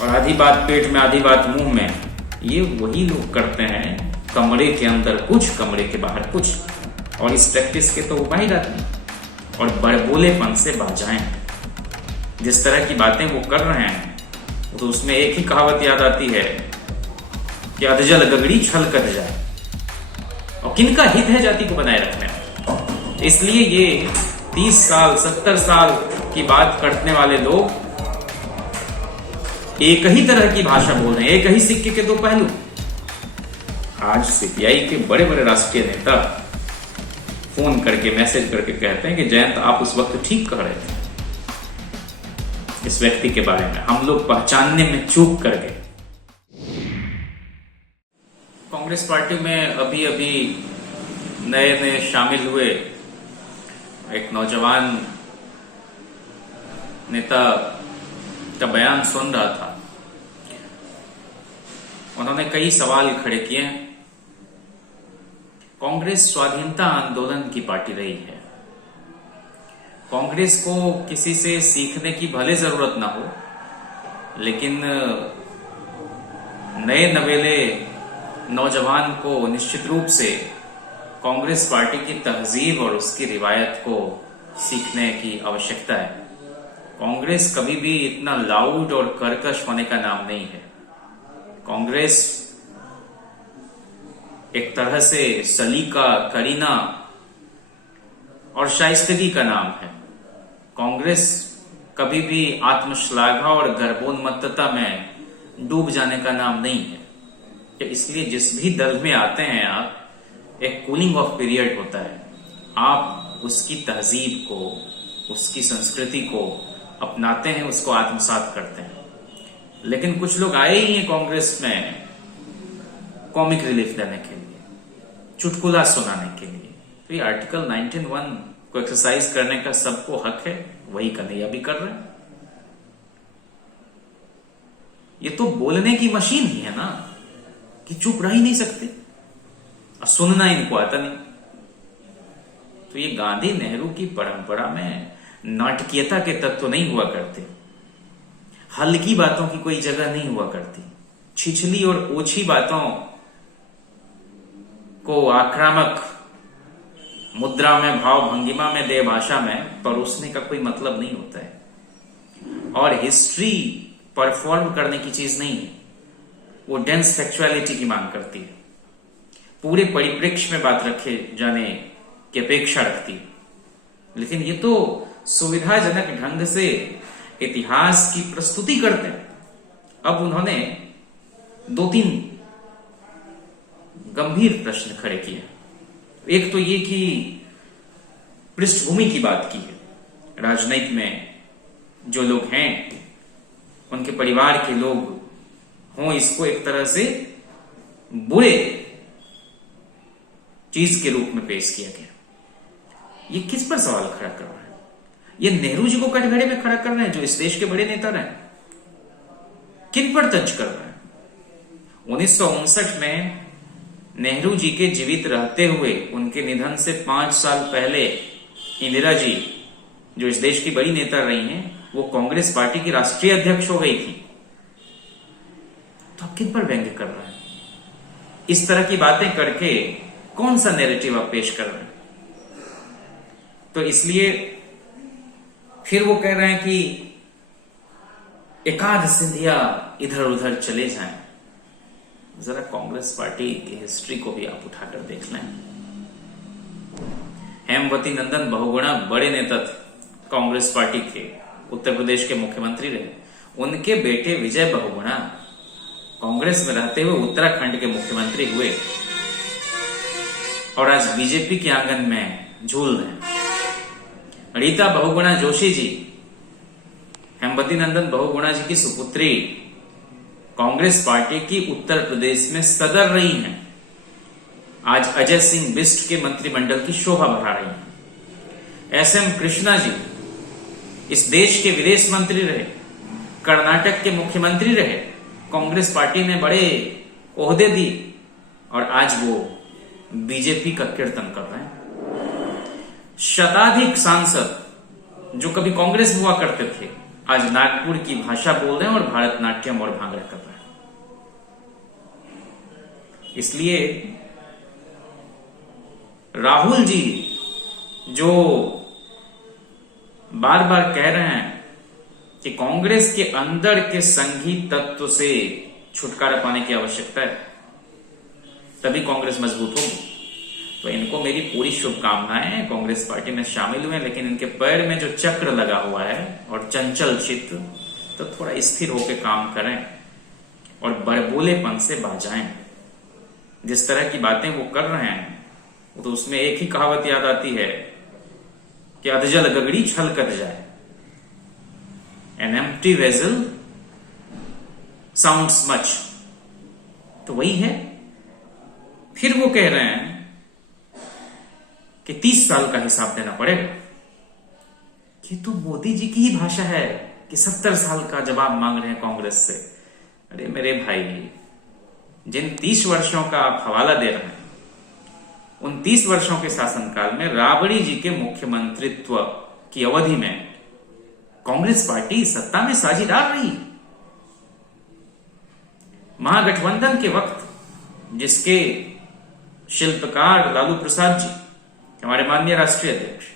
और आधी बात पेट में आधी बात मुंह में, ये वही लोग करते हैं कमरे के अंदर कुछ, कमरे के बाहर कुछ। और इस प्रैक्टिस के तो उपाय नहीं, और बड़बोलेपन से बाजाएं। जिस तरह की बातें वो कर रहे हैं, तो उसमें एक ही कहावत याद आती है कि अधजल गगड़ी छल कर जाए। और किनका हित है जाति को बनाए रखने में? इसलिए ये 30 साल 70 साल की बात करने वाले लोग एक ही तरह की भाषा बोल रहे हैं, एक ही सिक्के के दो पहलू। आज सीपीआई के बड़े बड़े राष्ट्रीय नेता फोन करके मैसेज करके कहते हैं कि जयंत आप उस वक्त ठीक कह रहे थे, इस व्यक्ति के बारे में हम लोग पहचानने में चूक कर गए। कांग्रेस पार्टी में अभी अभी नए नए शामिल हुए एक नौजवान नेता का बयान सुन रहा था। उन्होंने कई सवाल खड़े किए। कांग्रेस स्वाधीनता आंदोलन की पार्टी रही है। कांग्रेस को किसी से सीखने की भले जरूरत ना हो, लेकिन नए नवेले नौजवान को निश्चित रूप से कांग्रेस पार्टी की तहजीब और उसकी रिवायत को सीखने की आवश्यकता है। कांग्रेस कभी भी इतना लाउड और कर्कश होने का नाम नहीं है। कांग्रेस एक तरह से सलीका, करीना और शाइस्तगी का नाम है। कांग्रेस कभी भी आत्मश्लाघा और गर्भोन्मत्तता में डूब जाने का नाम नहीं है। तो इसलिए जिस भी दल में आते हैं आप, एक कूलिंग ऑफ पीरियड होता है। आप उसकी तहजीब को, उसकी संस्कृति को अपनाते हैं, उसको आत्मसात करते हैं। लेकिन कुछ लोग आए ही हैं कांग्रेस में कॉमिक रिलीफ देने के लिए, चुटकुला सुनाने के लिए। तो ये आर्टिकल 19(1) को एक्सरसाइज करने का सबको हक है, वही कन्हैया भी कर रहे हैं। ये तो बोलने की मशीन ही है ना, कि चुप रह ही नहीं सकते और सुनना इनको आता नहीं। तो ये गांधी नेहरू की परंपरा में नाटकीयता के तत्व तो नहीं हुआ करते, हल्की बातों की कोई जगह नहीं हुआ करती। छिछली और ओछी बातों को आक्रामक मुद्रा में, भाव भंगिमा में, देह भाषा में परोसने का कोई मतलब नहीं होता है। और हिस्ट्री परफॉर्म करने की चीज नहीं है, वो डेंस फैक्चुअलिटी की मांग करती है, पूरे परिप्रेक्ष्य में बात रखे जाने की अपेक्षा रखती है। लेकिन ये तो सुविधाजनक ढंग से इतिहास की प्रस्तुति करते हैं। अब उन्होंने 2-3 गंभीर प्रश्न खड़े किए। एक तो ये कि पृष्ठभूमि की बात की है। राजनीति में जो लोग हैं, उनके परिवार के लोग हों, इसको एक तरह से बुरे चीज के रूप में पेश किया गया। ये किस पर सवाल खड़ा कर रहा है? ये नेहरू जी को कटघरे में खड़ा कर रहे हैं, जो इस देश के बड़े नेता रहे। किन पर तंज कर रहे हैं? 1959 में नेहरू जी के जीवित रहते हुए, उनके निधन से 5 साल पहले इंदिरा जी, जो इस देश की बड़ी नेता रही हैं, वो कांग्रेस पार्टी की राष्ट्रीय अध्यक्ष हो गई थी। तो आप किन पर व्यंग्य कर रहे हैं? इस तरह की बातें करके कौन सा नैरेटिव आप पेश कर रहे हैं? तो इसलिए फिर वो कह रहे हैं कि एकाध सिंधिया इधर उधर चले जाएं। जरा कांग्रेस पार्टी की हिस्ट्री को भी आप उठाकर देख लें। हेमवती नंदन बहुगुणा बड़े नेता थे, कांग्रेस पार्टी के उत्तर प्रदेश के मुख्यमंत्री रहे। उनके बेटे विजय बहुगुणा कांग्रेस में रहते हुए उत्तराखंड के मुख्यमंत्री हुए और आज बीजेपी के आंगन में झूल रहे हैं। रीता बहुगुणा जोशी जी, हेमवती नंदन बहुगुणा जी की सुपुत्री, कांग्रेस पार्टी की उत्तर प्रदेश में सदर रही हैं। आज अजय सिंह बिष्ट के मंत्रिमंडल की शोभा बढ़ा रही हैं। एसएम कृष्णा जी इस देश के विदेश मंत्री रहे, कर्नाटक के मुख्यमंत्री रहे, कांग्रेस पार्टी ने बड़े ओहदे दी और आज वो बीजेपी का कीर्तन कर रहे हैं। शताधिक सांसद जो कभी कांग्रेस में हुआ करते थे, आज नागपुर की भाषा बोल रहे हैं और भारतनाट्यम और भांगड़ा कर रहे हैं। इसलिए राहुल जी जो बार बार कह रहे हैं कि कांग्रेस के अंदर के संघी तत्व से छुटकारा पाने की आवश्यकता है, तभी कांग्रेस मजबूत होगी। तो इनको मेरी पूरी शुभकामनाएं, कांग्रेस पार्टी में शामिल हुए, लेकिन इनके पैर में जो चक्र लगा हुआ है और चंचल चित्त, तो थोड़ा स्थिर होकर काम करें और बड़बोलेपन से बाजाएं। जिस तरह की बातें वो कर रहे हैं, वो तो उसमें एक ही कहावत याद आती है कि अधजल गगड़ी छलकत जाए, an empty vessel sounds much. तो वही है। फिर वो कह रहे हैं कि 30 साल का हिसाब देना पड़ेगा। ये तो मोदी जी की ही भाषा है कि 70 साल का जवाब मांग रहे हैं कांग्रेस से। अरे मेरे भाई, जिन 30 वर्षों का आप हवाला दे रहे हैं, उन 30 वर्षों के शासनकाल में राबड़ी जी के मुख्यमंत्रित्व की अवधि में कांग्रेस पार्टी सत्ता में साझीदार रही। महागठबंधन के वक्त जिसके शिल्पकार लालू प्रसाद जी, हमारे माननीय राष्ट्रीय अध्यक्ष,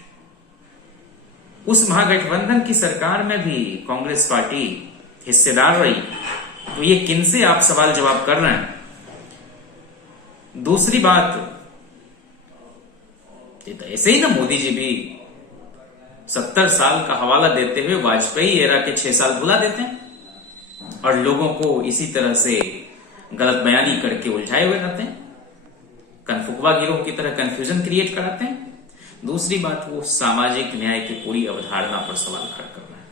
उस महागठबंधन की सरकार में भी कांग्रेस पार्टी हिस्सेदार रही। तो ये किनसे आप सवाल जवाब कर रहे हैं? दूसरी बात, तो ऐसे ही ना मोदी जी भी 70 साल का हवाला देते हुए वाजपेयी एरा के 6 साल भुला देते हैं और लोगों को इसी तरह से गलत बयानी करके उलझाए हुए रहते हैं, कनफुकवा गिरोह की तरह कंफ्यूजन क्रिएट कराते हैं। दूसरी बात, वो सामाजिक न्याय की पूरी अवधारणा पर सवाल खड़ा कर रहे हैं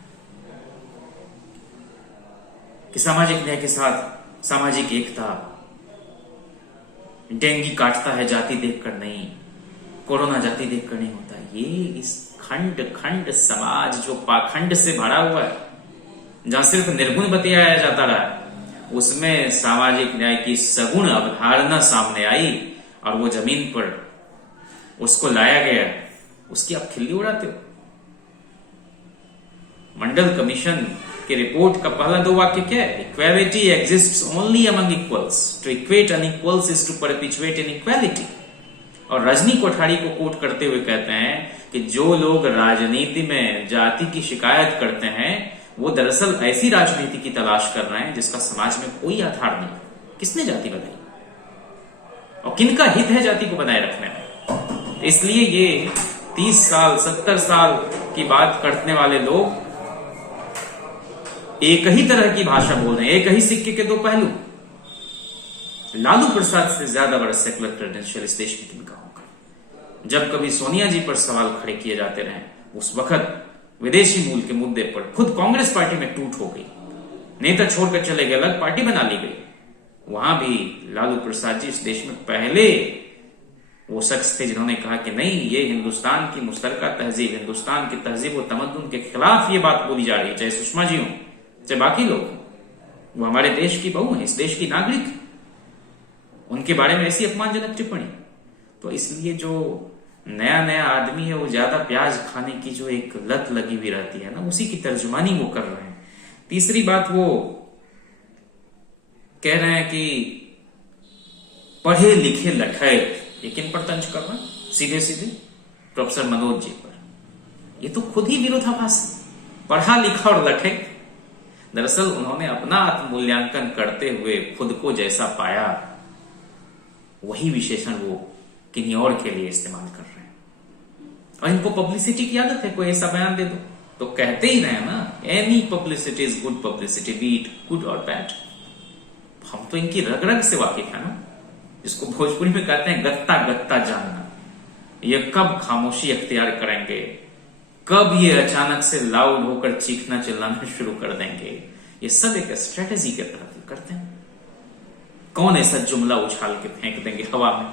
कि सामाजिक न्याय के साथ सामाजिक एकता, डेंगू काटता है जाति देखकर नहीं, कोरोना जाति देखकर नहीं होता। ये इस खंड खंड समाज जो पाखंड से भरा हुआ है, जहां सिर्फ निर्गुण बतियाया जाता रहा, उसमें सामाजिक न्याय की सगुण अवधारणा सामने आई और वो जमीन पर उसको लाया गया, उसकी आप खिल्ली उड़ाते हो। मंडल कमीशन की रिपोर्ट का पहला 2 वाक्य क्या है? Equality exists only among equals, to equate unequals is to perpetuate inequality. और रजनी कोठारी को कोट करते हुए कहते हैं कि जो लोग राजनीति में जाति की शिकायत करते हैं, वो दरअसल ऐसी राजनीति की तलाश कर रहे हैं जिसका समाज में कोई आधार नहीं। किसने जाति बनाई और किनका हित है जाति को बनाए रखने में? इसलिए ये 30 साल 70 साल की बात करने वाले लोग एक ही तरह की भाषा बोल रहे हैं, एक ही सिक्के के 2 पहलू। लालू प्रसाद से ज्यादा बड़ा सेकुलर क्रेडेंशियल इस देश में किनका होगा? जब कभी सोनिया जी पर सवाल खड़े किए जाते रहे, उस वक्त विदेशी मूल के मुद्दे पर खुद कांग्रेस पार्टी में टूट हो गई, नेता छोड़कर चले गए, अलग पार्टी बना ली गई। वहां भी लालू प्रसाद जी इस देश में पहले वो शख्स थे जिन्होंने कहा कि नहीं, ये हिंदुस्तान की मुश्तरका तहजीब, हिंदुस्तान की तहजीब और तमद्दुन के खिलाफ ये बात बोली जा रही है। चाहे सुषमा जी हो, चाहे बाकी लोग, वो हमारे देश की बहू है, इस देश की नागरिक है, उनके बारे में ऐसी अपमानजनक टिप्पणी। तो इसलिए जो नया नया आदमी है, वो ज्यादा प्याज खाने की जो एक लत लगी हुई रहती है ना, उसी की तर्जुमानी वो कर रहे हैं। तीसरी बात, वो कह रहे हैं कि पढ़े लिखे लठैत, ये किन पर तंज कर रहे हैं? सीधे सीधे प्रोफेसर मनोज जी पर। ये तो खुद ही विरोधाभास है, पढ़ा लिखा और लठैत। दरअसल उन्होंने अपना आत्ममूल्यांकन करते हुए खुद को जैसा पाया, वही विशेषण वो किन्हीं और के लिए इस्तेमाल कर रहे हैं। और इनको पब्लिसिटी की आदत है, कोई ऐसा बयान दे दो तो कहते ही रहे ना, any publicity is good publicity, B it good और बैड। हम तो इनकी रग रग से वाकिफ है ना, जिसको भोजपुरी में कहते हैं गत्ता गत्ता जानना। ये कब खामोशी अख्तियार करेंगे, कब ये अचानक से लाउड होकर चीखना चिल्लाना शुरू कर देंगे, ये सब एक स्ट्रेटेजी के तहत करते हैं। कौन ऐसा जुमला उछाल के फेंक देंगे हवा में?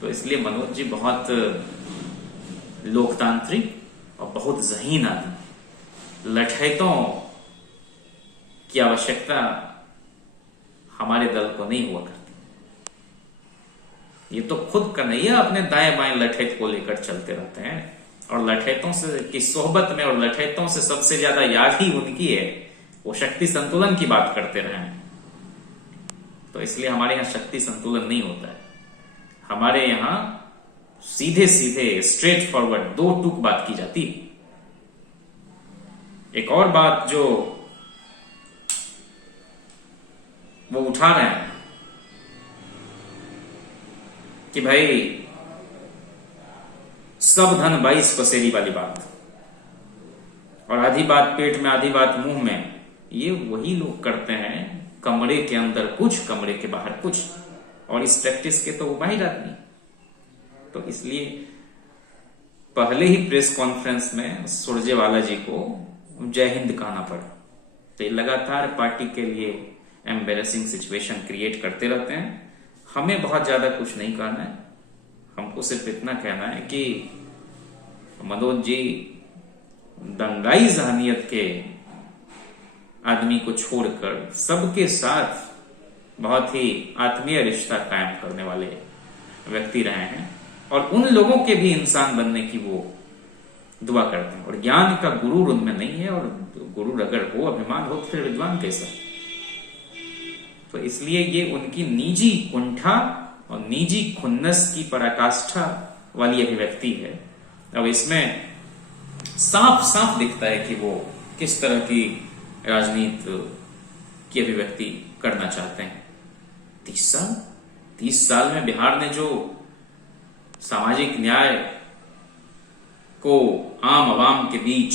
तो इसलिए मनोज जी बहुत लोकतांत्रिक और बहुत ज़हीन आदमी। लठैतों की आवश्यकता हमारे दल को नहीं हुआ करती। ये तो खुद कन्हैया अपने दाएं बाएं लठैत को लेकर चलते रहते हैं। और लठैतों से की सोहबत में और लठैतों से सबसे ज्यादा याद ही उनकी है, वो शक्ति संतुलन की बात करते रहे हैं। तो इसलिए हमारे यहां शक्ति संतुलन नहीं होता है। हमारे यहां सीधे सीधे स्ट्रेट फॉरवर्ड दो टूक बात की जाती है। एक और बात जो वो उठा रहे हैं कि भाई सब धन 22 पसेरी वाली बात, और आधी बात पेट में आधी बात मुंह में, ये वही लोग करते हैं कमरे के अंदर कुछ कमरे के बाहर कुछ, और इस प्रैक्टिस के तो वो माहिर आदमी। तो इसलिए पहले ही प्रेस कॉन्फ्रेंस में सुरजेवाला जी को जय हिंद कहना पड़ा। तो ये लगातार पार्टी के लिए एम्बेरसिंग सिचुएशन क्रिएट करते रहते हैं। हमें बहुत ज्यादा कुछ नहीं कहना है, हमको सिर्फ इतना कहना है कि मनोज जी दंगाई जहनियत के आदमी को छोड़कर सबके साथ बहुत ही आत्मीय रिश्ता कायम करने वाले व्यक्ति रहे हैं, और उन लोगों के भी इंसान बनने की वो दुआ करते हैं। और ज्ञान का गुरूर उनमें नहीं है, और गुरूर अगर हो, अभिमान हो, तो फिर विद्वान कैसा। तो इसलिए ये उनकी निजी कुंठा और निजी खुन्नस की पराकाष्ठा वाली अभिव्यक्ति है। अब इसमें साफ साफ दिखता है कि वो किस तरह की राजनीति की अभिव्यक्ति करना चाहते हैं। 30 साल में बिहार ने जो सामाजिक न्याय को आम आवाम के बीच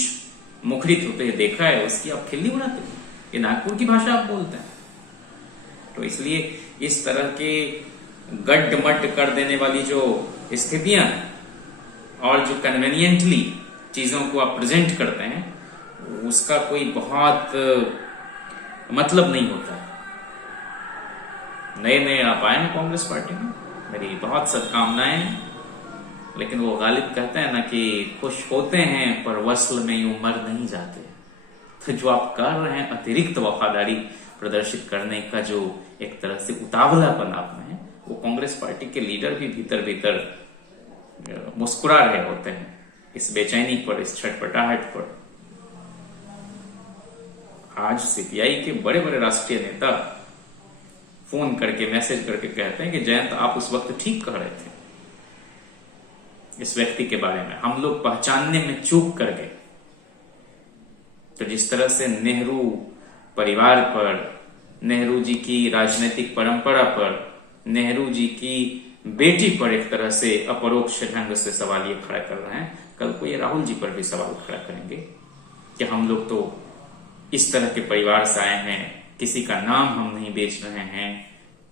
मुखरित होते हुए देखा है, उसकी आप खिल्ली उड़ाते हो। ये नागपुर की भाषा आप बोलते हैं। तो इसलिए इस तरह के गड्ढमड्ढ कर देने वाली जो स्थितियां और जो कन्वीनियंटली चीजों को आप प्रेजेंट करते हैं, उसका कोई बहुत मतलब नहीं होता। नए नए आप आए हैं कांग्रेस पार्टी में, मेरी बहुत सद्कामनाएं हैं, लेकिन वो गालिब कहते हैं ना कि खुश होते हैं पर वसल में यूं मर नहीं जाते। तो जो आप कर रहे हैं अतिरिक्त वफादारी प्रदर्शित करने का जो एक तरह से उतावलापन आप में है, वो कांग्रेस पार्टी के लीडर भी भीतर भीतर मुस्कुरा रहे होते हैं इस बेचैनी पर, इस छटपटाहट पर। आज सीपीआई के बड़े बड़े राष्ट्रीय नेता फोन करके मैसेज करके कहते हैं कि जयंत आप उस वक्त ठीक कह रहे थे इस व्यक्ति के बारे में, हम लोग पहचानने में चूक कर गए। तो जिस तरह से नेहरू परिवार पर, नेहरू जी की राजनीतिक परंपरा पर, नेहरू जी की बेटी पर एक तरह से अपरोक्ष ढंग से सवाल ये खड़ा कर रहे हैं, कल को ये राहुल जी पर भी सवाल खड़ा करेंगे कि हम लोग तो इस तरह के परिवार से आए हैं, किसी का नाम हम नहीं बेच रहे हैं।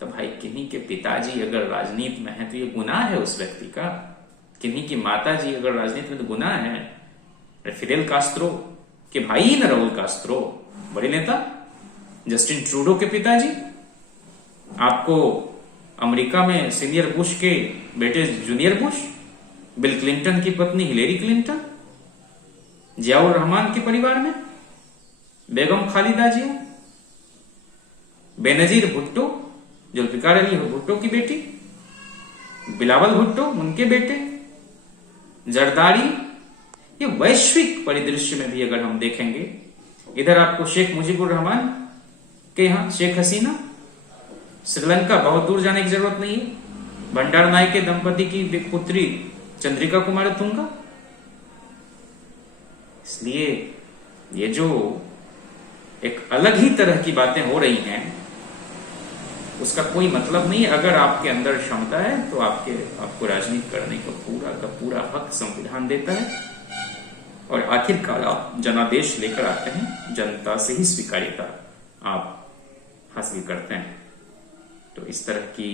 तो भाई किन्हीं के पिताजी अगर राजनीति में है तो ये गुनाह है उस व्यक्ति का। किन्हीं की माता जी अगर राजनीति में तो गुनाह है। फिडेल कास्त्रो के भाई ही ना राहुल कास्त्रो, बड़े नेता जस्टिन ट्रूडो के पिताजी, आपको अमेरिका में सीनियर बुश के बेटे जूनियर बुश, बिल क्लिंटन की पत्नी हिलेरी क्लिंटन, जियाउर रहमान के परिवार में बेगम खालिदा जिया, बेनजीर भुट्टो जुल्फिकार अली भुट्टो की बेटी, बिलावल भुट्टो उनके बेटे, जरदारी। ये वैश्विक परिदृश्य में भी अगर हम देखेंगे, इधर आपको शेख मुजीबुर रहमान के यहां शेख हसीना, श्रीलंका बहुत दूर जाने की जरूरत नहीं है, भंडार नायक के दंपति की पुत्री चंद्रिका कुमार तुंगा। इसलिए ये जो एक अलग ही तरह की बातें हो रही हैं, उसका कोई मतलब नहीं। अगर आपके अंदर क्षमता है तो आपको राजनीति करने का पूरा हक संविधान देता है, और आखिरकार आप जनादेश लेकर आते हैं, जनता से ही स्वीकार्यता आप हासिल करते हैं। तो इस तरह की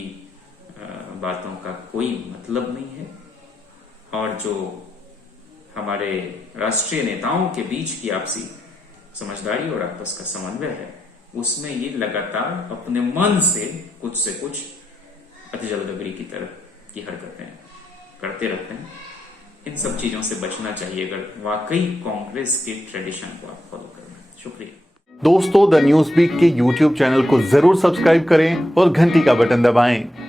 बातों का कोई मतलब नहीं है। और जो हमारे राष्ट्रीय नेताओं के बीच की आपसी समझदारी और आपस का समन्वय है, उसमें ये लगातार अपने मन से कुछ अतिजलदगरी की तरह की हरकतें करते रहते हैं। इन सब चीजों से बचना चाहिए अगर वाकई कांग्रेस के ट्रेडिशन को आप फॉलो करना है। शुक्रिया दोस्तों, द न्यूज़ वीक के YouTube चैनल को जरूर सब्सक्राइब करें और घंटी का बटन दबाएं।